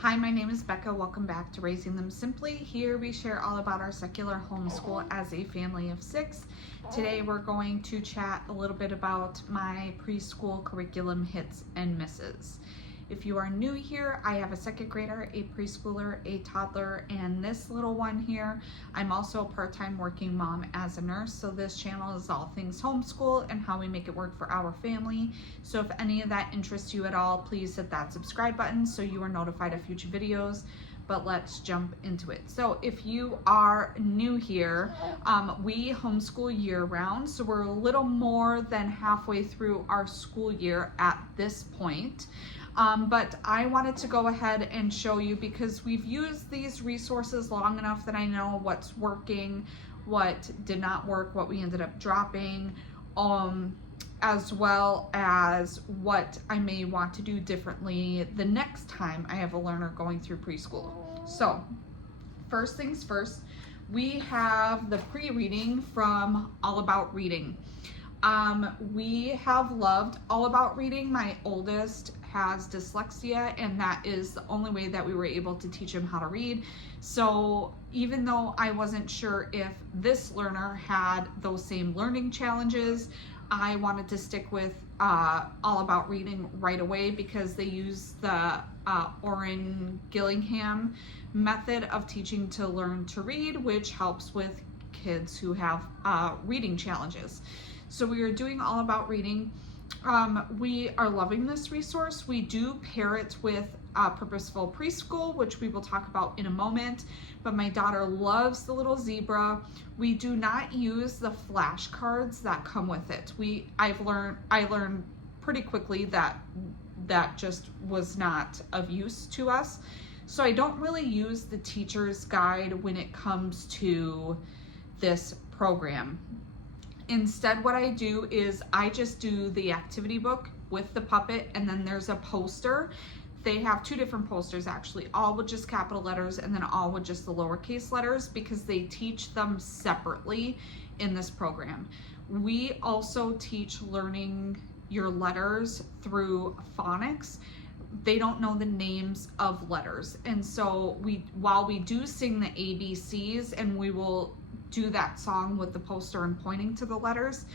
Hi, my name is Becca. Welcome back to Raising Them Simply. Here we share all about our secular homeschool as a family of 6. Today we're going to chat a little bit about my preschool curriculum hits and misses. If you are new here, I have a 2nd grader, a preschooler, a toddler, and this little one here. I'm also a part-time working mom as a nurse, so this channel is all things homeschool and how we make it work for our family. So if any of that interests you at all, please hit that subscribe button so you are notified of future videos. But let's jump into it. So if you are new here, we homeschool year-round, so we're a little more than halfway through our school year at this point. But I wanted to go ahead and show you because we've used these resources long enough that I know what's working, what did not work, what we ended up dropping, as well as what I may want to do differently the next time I have a learner going through preschool. So first things first, we have the pre-reading from All About Reading. We have loved All About Reading. My oldest has dyslexia, and that is the only way that we were able to teach him how to read. So even though I wasn't sure if this learner had those same learning challenges, I wanted to stick with All About Reading right away because they use the Orrin Gillingham method of teaching to learn to read, which helps with kids who have reading challenges. So we are doing All About Reading. We are loving this resource. We do pair it with Purposeful Preschool, which we will talk about in a moment, but my daughter loves the little zebra. We do not use the flashcards that come with it. I learned pretty quickly that just was not of use to us. So I don't really use the teacher's guide when it comes to this program. Instead, what I do is I just do the activity book with the puppet, and then there's a poster. They have 2 different posters actually, all with just capital letters and then all with just the lowercase letters because they teach them separately in this program. We also teach learning your letters through phonics. They don't know the names of letters, and so while we do sing the ABCs, and we will do that song with the poster and pointing to the letters,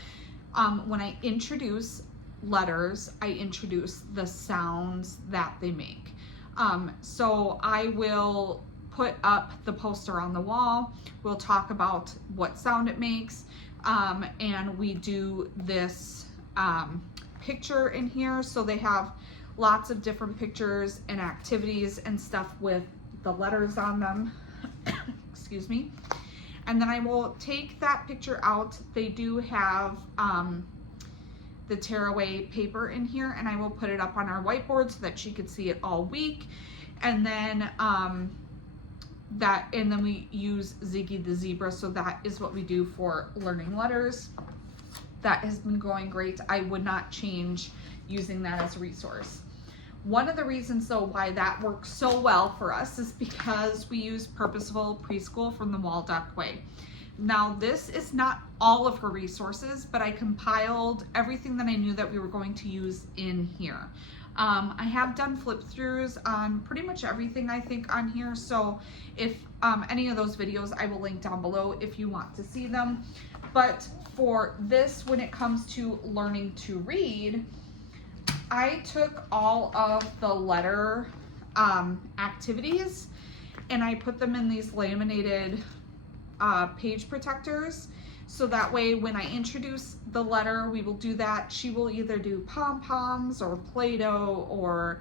when I introduce letters, I introduce the sounds that they make. So I will put up the poster on the wall, we'll talk about what sound it makes, and we do this picture in here, so they have lots of different pictures and activities and stuff with the letters on them. Excuse me. And then I will take that picture out. They do have the tearaway paper in here, and I will put it up on our whiteboard so that she could see it all week. And then we use Ziggy the zebra, so that is what we do for learning letters. That has been going great. I would not change using that as a resource. One of the reasons though why that works so well for us is because we use Purposeful Preschool from the Waldock Way. Now this is not all of her resources, but I compiled everything that I knew that we were going to use in here. I have done flip throughs on pretty much everything I think on here, so if any of those videos I will link down below if you want to see them. But for this, when it comes to learning to read, I took all of the letter activities and I put them in these laminated page protectors, so that way when I introduce the letter, we will do that. She will either do pom-poms or Play-Doh or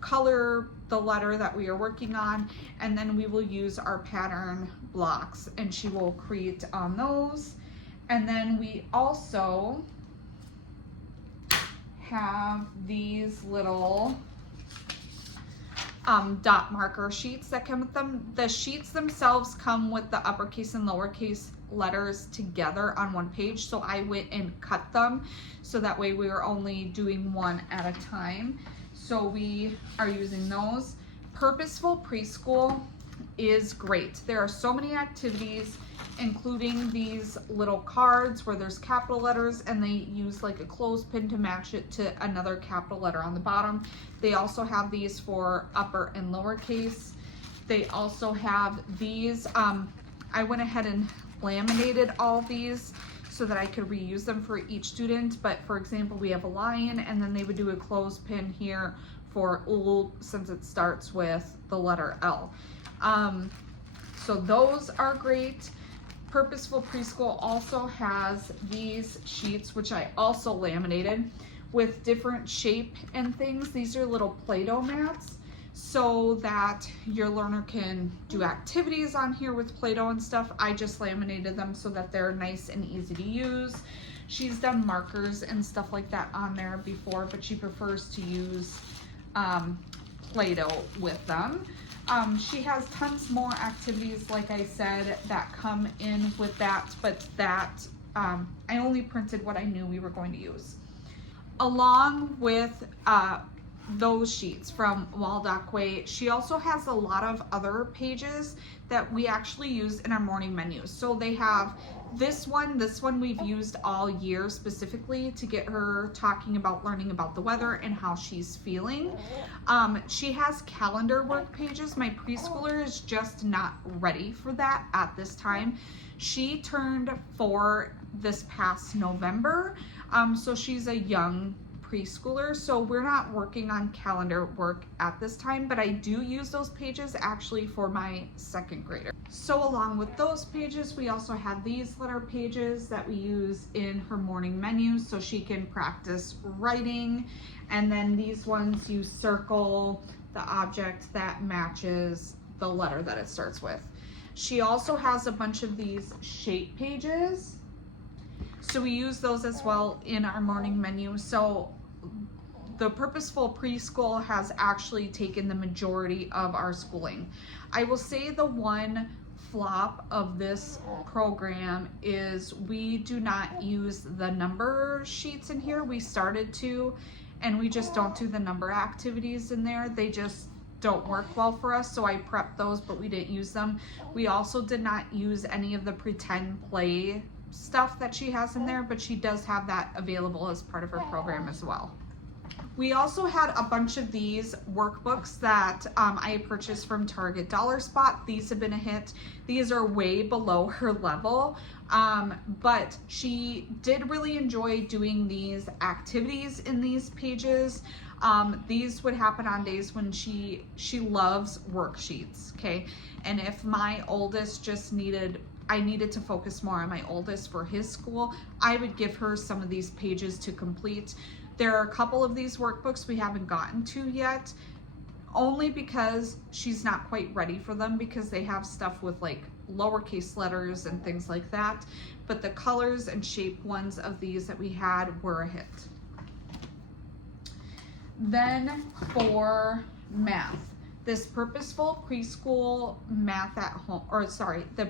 color the letter that we are working on, and then we will use our pattern blocks and she will create on those. And then we also have these little dot marker sheets that come with them. The sheets themselves come with the uppercase and lowercase letters together on one page, so I went and cut them so that way we are only doing one at a time. So we are using those. Purposeful Preschool is great. There are so many activities, including these little cards where there's capital letters and they use like a clothespin to match it to another capital letter on the bottom. They also have these for upper and lowercase. They also have these. I went ahead and laminated all these so that I could reuse them for each student. But for example, we have a lion, and then they would do a clothespin here for old, since it starts with the letter L. So those are great. Purposeful Preschool also has these sheets, which I also laminated, with different shape and things. These are little Play-Doh mats so that your learner can do activities on here with Play-Doh and stuff. I just laminated them so that they're nice and easy to use. She's done markers and stuff like that on there before, but she prefers to use Play-Doh with them. She has tons more activities, like I said, that come in with that, but that I only printed what I knew we were going to use. Along with those sheets from Waldock-Way, she also has a lot of other pages that we actually use in our morning menus. So they have this one we've used all year specifically to get her talking about learning about the weather and how she's feeling. She has calendar work pages. My preschooler is just not ready for that at this time. She turned 4 this past November, so she's a young preschooler, so we're not working on calendar work at this time, but I do use those pages actually for my 2nd grader. So along with those pages, we also have these letter pages that we use in her morning menu so she can practice writing, and then these ones you circle the object that matches the letter that it starts with. She also has a bunch of these shape pages, so we use those as well in our morning menu. So the Purposeful Preschool has actually taken the majority of our schooling. I will say the one flop of this program is we do not use the number sheets in here. We started to, and we just don't do the number activities in there. They just don't work well for us, so I prepped those, but we didn't use them. We also did not use any of the pretend play stuff that she has in there, but she does have that available as part of her program as well. We also had a bunch of these workbooks that I purchased from Target Dollar Spot. These have been a hit. These are way below her level, but she did really enjoy doing these activities in these pages. These would happen on days when she loves worksheets, okay? And if my oldest just I needed to focus more on my oldest for his school, I would give her some of these pages to complete. There are a couple of these workbooks we haven't gotten to yet, only because she's not quite ready for them, because they have stuff with like lowercase letters and things like that. But the colors and shape ones of these that we had were a hit. Then for math, this Purposeful Preschool Math at Home, or sorry, the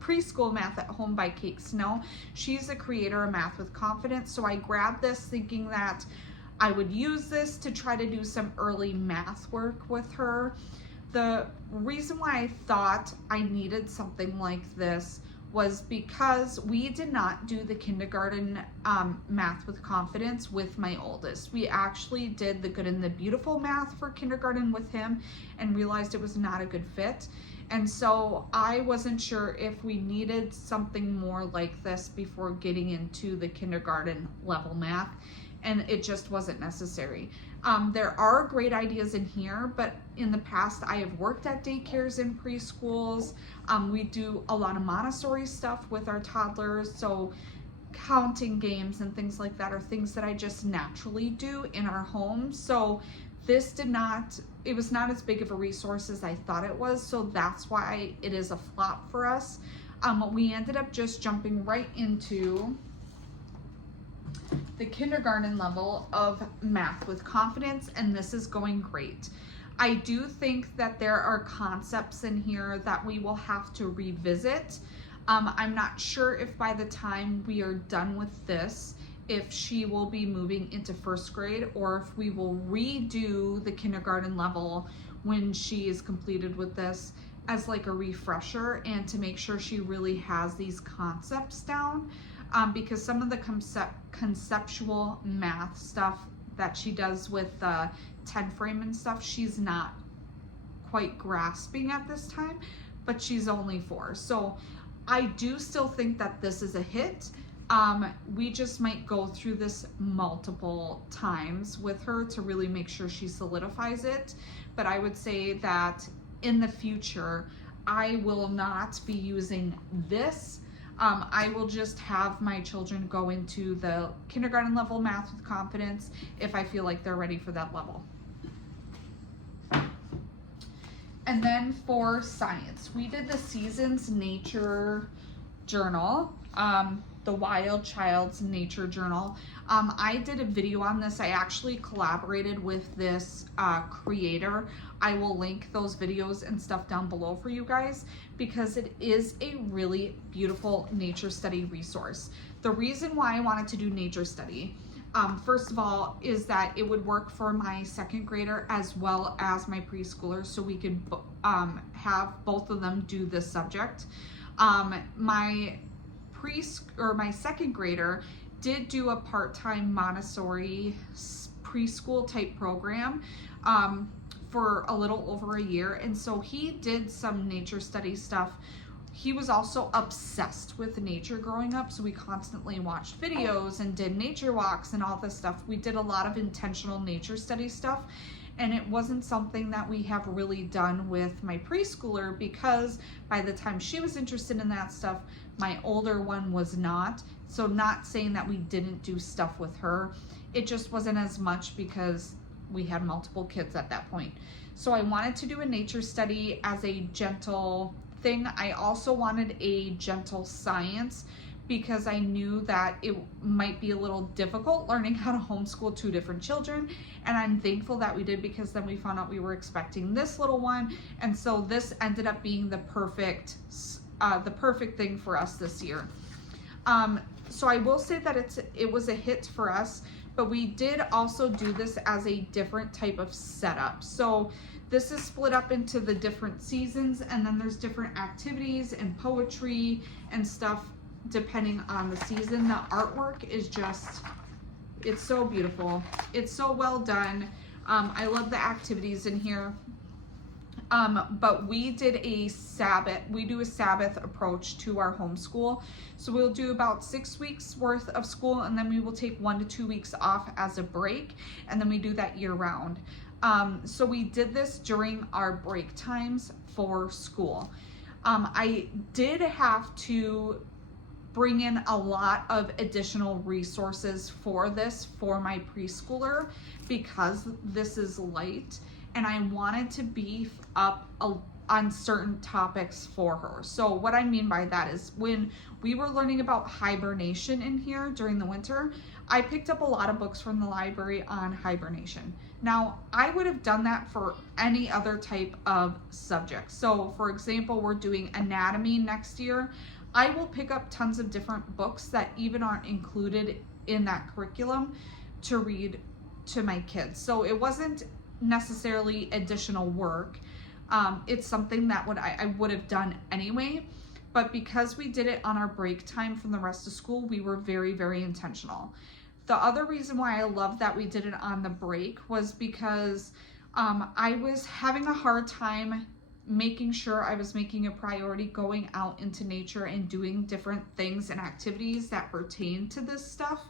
Preschool Math at Home by Kate Snow. She's a creator of Math with Confidence, so I grabbed this thinking that I would use this to try to do some early math work with her. The reason why I thought I needed something like this was because we did not do the kindergarten Math with Confidence with my oldest. We actually did the Good and the Beautiful math for kindergarten with him and realized it was not a good fit. And so I wasn't sure if we needed something more like this before getting into the kindergarten level math, and it just wasn't necessary. There are great ideas in here, but in the past I have worked at daycares and preschools. We do a lot of Montessori stuff with our toddlers, so counting games and things like that are things that I just naturally do in our home. So this it was not as big of a resource as I thought it was, so that's why it is a flop for us. We ended up just jumping right into the kindergarten level of Math with Confidence, and this is going great. I do think that there are concepts in here that we will have to revisit. I'm not sure if by the time we are done with this, if she will be moving into 1st grade, or if we will redo the kindergarten level when she is completed with this. as like a refresher and to make sure she really has these concepts down, because some of the conceptual math stuff that she does with the 10 frame and stuff, she's not quite grasping at this time, but she's only 4. So I do still think that this is a hit. We just might go through this multiple times with her to really make sure she solidifies it. But I would say that in the future, I will not be using this. I will just have my children go into the kindergarten level math with confidence if I feel like they're ready for that level. And then for science, we did the Seasons Nature Journal, the Wild Child's Nature Journal. I did a video on this. I actually collaborated with this creator. I will link those videos and stuff down below for you guys because it is a really beautiful nature study resource. The reason why I wanted to do nature study, first of all, is that it would work for my 2nd grader as well as my preschooler, so we could have both of them do this subject. My 2nd grader did do a part-time Montessori preschool type program for a little over a year, and so he did some nature study stuff. He was also obsessed with nature growing up, so we constantly watched videos and did nature walks and all this stuff. We did a lot of intentional nature study stuff, and it wasn't something that we have really done with my preschooler because by the time she was interested in that stuff, my older one was not. So not saying that we didn't do stuff with her, it just wasn't as much because we had multiple kids at that point. So I wanted to do a nature study as a gentle thing. I also wanted a gentle science because I knew that it might be a little difficult learning how to homeschool 2 different children, and I'm thankful that we did because then we found out we were expecting this little one, and so this ended up being the perfect thing for us this year. So I will say that it was a hit for us, but we did also do this as a different type of setup. So this is split up into the different seasons, and then there's different activities and poetry and stuff depending on the season. The artwork is just, it's so beautiful. It's so well done. I love the activities in here. But we do a Sabbath approach to our homeschool. So we'll do about 6 weeks worth of school, and then we will take 1 to 2 weeks off as a break, and then we do that year round. So we did this during our break times for school. I did have to bring in a lot of additional resources for this for my preschooler because this is light, and I wanted to beef up on certain topics for her. So what I mean by that is when we were learning about hibernation in here during the winter, I picked up a lot of books from the library on hibernation. Now, I would have done that for any other type of subject. So for example, we're doing anatomy next year. I will pick up tons of different books that even aren't included in that curriculum to read to my kids. So it wasn't necessarily additional work. It's something that I would have done anyway, but because we did it on our break time from the rest of school, we were very, very intentional. The other reason why I love that we did it on the break was because I was having a hard time making sure I was making a priority going out into nature and doing different things and activities that pertain to this stuff.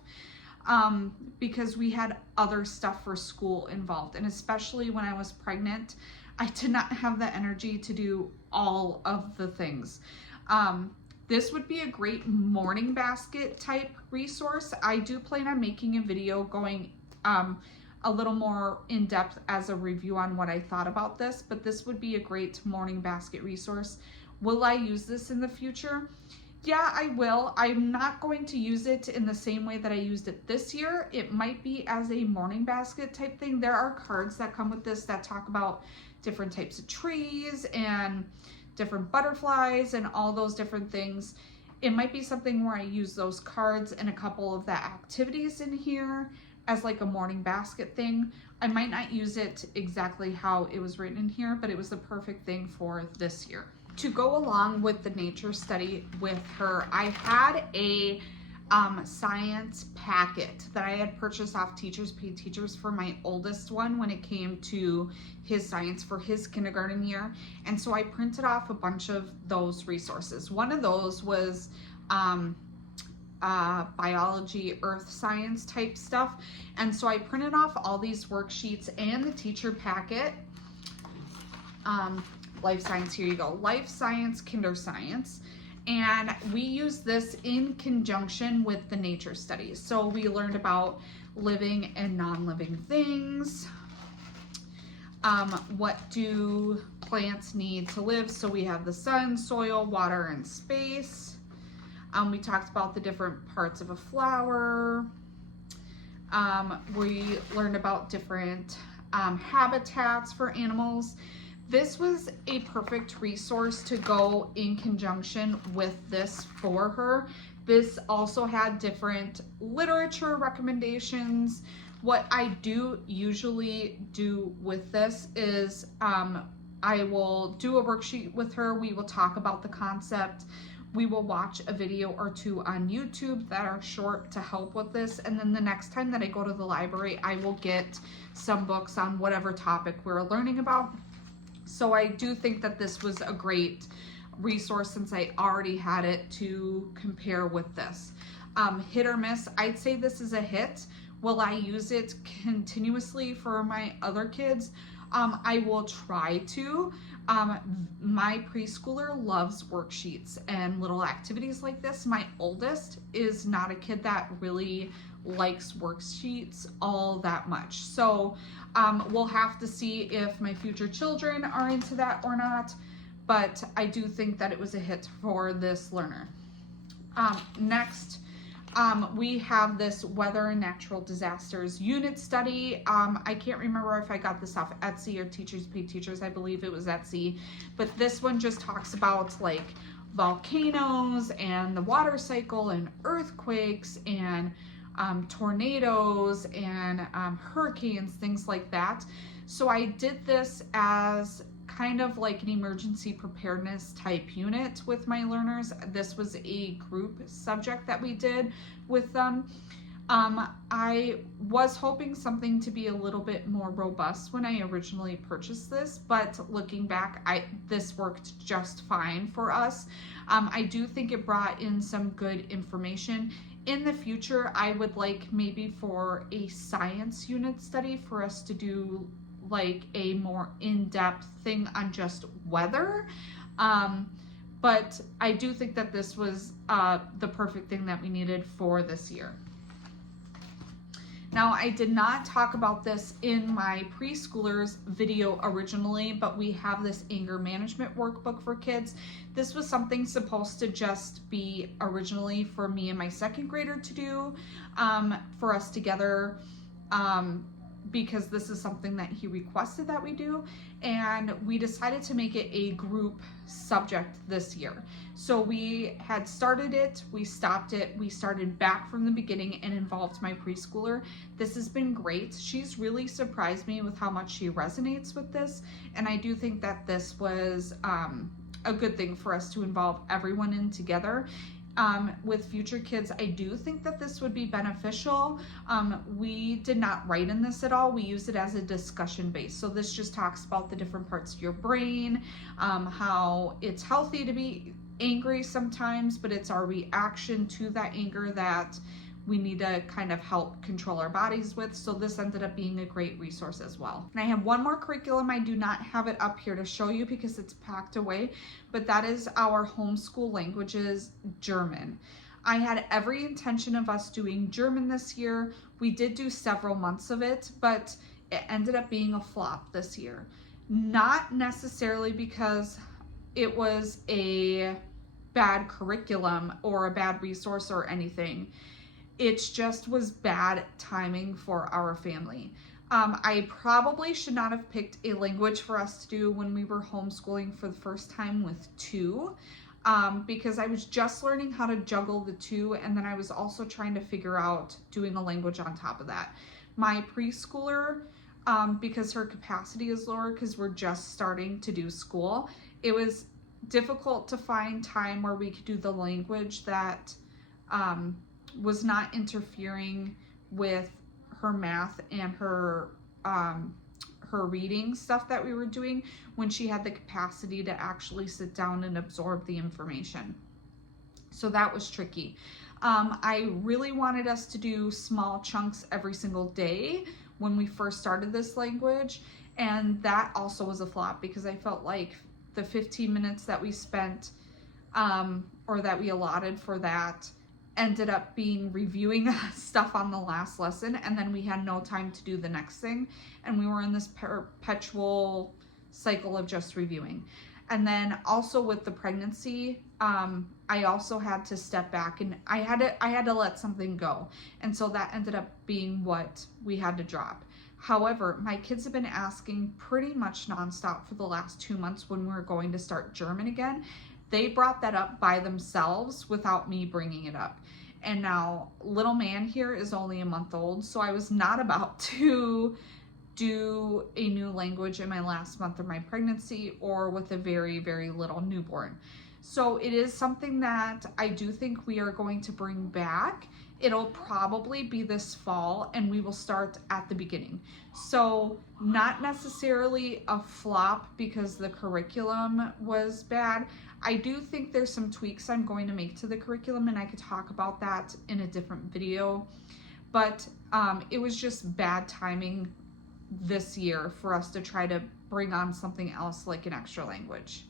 Because we had other stuff for school involved, and especially when I was pregnant, I did not have the energy to do all of the things. This would be a great morning basket type resource. I do plan on making a video going a little more in depth as a review on what I thought about this, but this would be a great morning basket resource. Will I use this in the future? Yeah, I will. I'm not going to use it in the same way that I used it this year. It might be as a morning basket type thing. There are cards that come with this that talk about different types of trees and different butterflies and all those different things. It might be something where I use those cards and a couple of the activities in here as like a morning basket thing. I might not use it exactly how it was written in here, but it was the perfect thing for this year. To go along with the nature study with her, I had a science packet that I had purchased off Teachers Pay Teachers for my oldest one when it came to his science for his kindergarten year. And so I printed off a bunch of those resources. One of those was biology, earth science type stuff. And so I printed off all these worksheets and the teacher packet. Life science, here you go. Life science, kinder science. And we use this in conjunction with the nature studies. So we learned about living and non-living things. What do plants need to live? So we have the sun, soil, water, and space. We talked about the different parts of a flower. We learned about different habitats for animals. This was a perfect resource to go in conjunction with this for her. This also had different literature recommendations. What I do usually do with this is I will do a worksheet with her. We will talk about the concept. We will watch a video or two on YouTube that are short to help with this. And then the next time that I go to the library, I will get some books on whatever topic we're learning about. So I do think that this was a great resource since I already had it to compare with this. Hit or miss, I'd say this is a hit. Will I use it continuously for my other kids? I will try to. My preschooler loves worksheets and little activities like this. My oldest is not a kid that really likes worksheets all that much. So we'll have to see if my future children are into that or not, but I do think that it was a hit for this learner. Next, we have this weather and natural disasters unit study. I can't remember if I got this off Etsy or Teachers Pay Teachers. I believe it was Etsy, but this one just talks about like volcanoes and the water cycle and earthquakes and tornadoes and hurricanes, things like that. So I did this as kind of like an emergency preparedness type unit with my learners. This was a group subject that we did with them. I was hoping something to be a little bit more robust when I originally purchased this, but looking back, this worked just fine for us. I do think it brought in some good information. In the future, I would like maybe for a science unit study for us to do like a more in-depth thing on just weather. But I do think that this was the perfect thing that we needed for this year. Now, I did not talk about this in my preschoolers video originally, but we have this anger management workbook for kids. This was something supposed to just be originally for me and my second grader to do for us together, because this is something that he requested that we do, and we decided to make it a group subject this year. So we had started it, we stopped it, we started back from the beginning and involved my preschooler. This has been great. She's really surprised me with how much she resonates with this, and I do think that this was a good thing for us to involve everyone in together. With future kids, I do think that this would be beneficial. We did not write in this at all. We used it as a discussion base. So this just talks about the different parts of your brain, how it's healthy to be angry sometimes, but it's our reaction to that anger that we need to kind of help control our bodies with. So this ended up being a great resource as well. And I have one more curriculum. I do not have it up here to show you because it's packed away, but that is our homeschool languages, German. I had every intention of us doing German this year. We did do several months of it, but it ended up being a flop this year. Not necessarily because it was a bad curriculum or a bad resource or anything. It just was bad timing for our family. I probably should not have picked a language for us to do when we were homeschooling for the first time with two, because I was just learning how to juggle the two, and then I was also trying to figure out doing a language on top of that. My preschooler, because her capacity is lower because we're just starting to do school, it was difficult to find time where we could do the language that was not interfering with her math and her reading stuff that we were doing when she had the capacity to actually sit down and absorb the information. So that was tricky. I really wanted us to do small chunks every single day when we first started this language, and that also was a flop because I felt like the 15 minutes that we spent or that we allotted for that ended up being reviewing stuff on the last lesson, and then we had no time to do the next thing, and we were in this perpetual cycle of just reviewing. And then also with the pregnancy, I also had to step back, and I had to let something go, and so that ended up being what we had to drop. However, my kids have been asking pretty much nonstop for the last 2 months when we were going to start German again. They brought that up by themselves without me bringing it up. And now little man here is only a month old, so I was not about to do a new language in my last month of my pregnancy or with a very, very little newborn. So it is something that I do think we are going to bring back. It'll probably be this fall, and we will start at the beginning. So not necessarily a flop because the curriculum was bad. I do think there's some tweaks I'm going to make to the curriculum, and I could talk about that in a different video. But it was just bad timing this year for us to try to bring on something else like an extra language.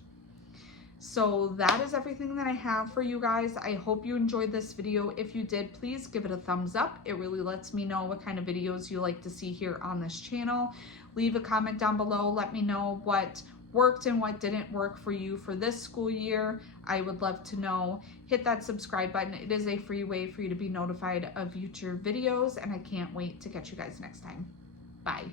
So that is everything that I have for you guys. I hope you enjoyed this video. If you did, please give it a thumbs up. It really lets me know what kind of videos you like to see here on this channel. Leave a comment down below. Let me know what worked and what didn't work for you for this school year. I would love to know. Hit that subscribe button. It is a free way for you to be notified of future videos, and I can't wait to catch you guys next time. Bye.